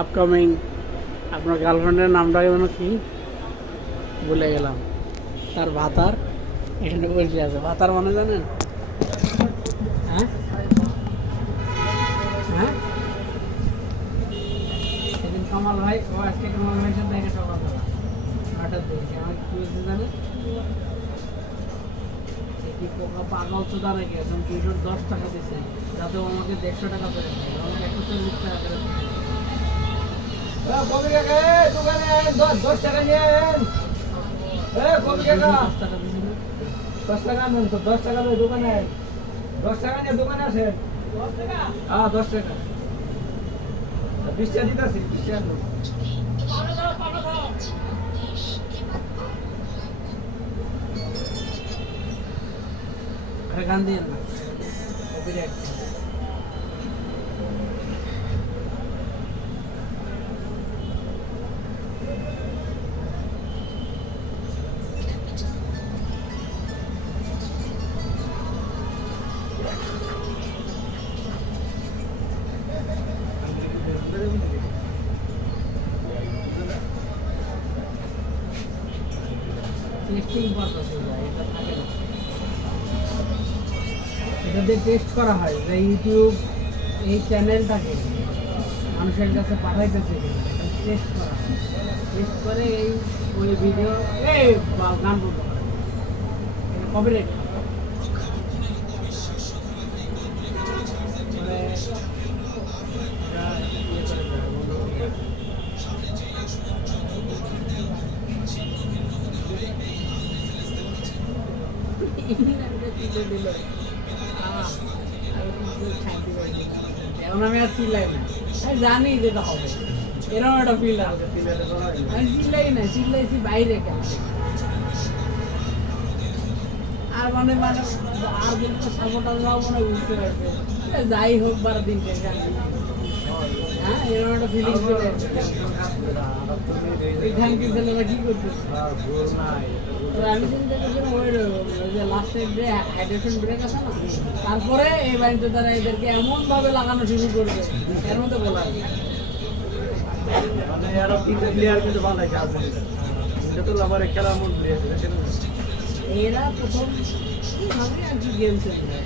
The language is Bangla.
আপকামিং আপনার গার্লফ্রেন্ডের নামটা যেন কি ভুলে গেলাম, তার ভাতার এখানে বসে আছে। ভাতার মানে জানেন? হ্যাঁ হ্যাঁ, সেদিন কামাল ভাই, ও আজকে কামাল ভাইয়ের সাথে দেখা সকালবেলা 9টার দিকে আমাকে কি বলছে জানেন? কি পোকা পাগল চোদা নাকি, এখন 210 টাকা দিচ্ছে যাতে ও আমাকে 150 টাকা ফেরত দেয়, আমাকে 140 টাকা ফেরত দেয়। দোকানে 10 টাকা নিয়ে আয়েন। 10 টাকা দিয়েছিল। 10 টাকা নেন তো, 10 টাকা লই দোকানে আয়েন। 10 টাকা নিয়ে দোকানে আসেন। 10 টাকা। 20 টাকা দিতেছি, 20 টাকা নেন। আরে গান দিয়ে না, কপিরাইট। টেস্টিং পারপাসে যায়, এটা থাকে না। এটা দিয়ে টেস্ট করা হয় যে ইউটিউব এই চ্যানেলটাকে মানুষের কাছে পাঠাইতেছে কিনা, এটা টেস্ট করা হয়। টেস্ট করে এই ওই ভিডিও এই গান বলতে পারে, এটা কপিরাইট। মানে এটা ইয়ে করে দেয়, বন্ধ করে দেয়। এখন আমি আর চিল্লাই না, আমি জানি যেটা হবে, এরকম একটা ফিল আসবে। আমি চিল্লাই না, চিল্লাইছি বাইরে কেন আর মানে মানে আর যদি সাপোর্টার যাও মনে বুঝতে পারবে, যাই হোক 12 দিন শেষে হ্যাঁ, এরকম একটা ফিলিং চলে আসবে। এই ঢাঙ্কি ছেলেরা কি করতেছে? আমি চিন্তা করছিলাম ওই যে লাস্টের যে হাইড্রেশন ব্রেক আছে না, তারপরে এই বাড়িতে তারা এদেরকে এমন ভাবে লাগানো শুরু করবে, এর মধ্যে বলা যায় না। মানে আরো তিনটা প্লেয়ার কিন্তু ভালো আছে আজ। এটা তো আমারে খেলার মন পেয়েছে দেখেন। এরা প্রথম কিভাবে আর কি গেম খেলছে।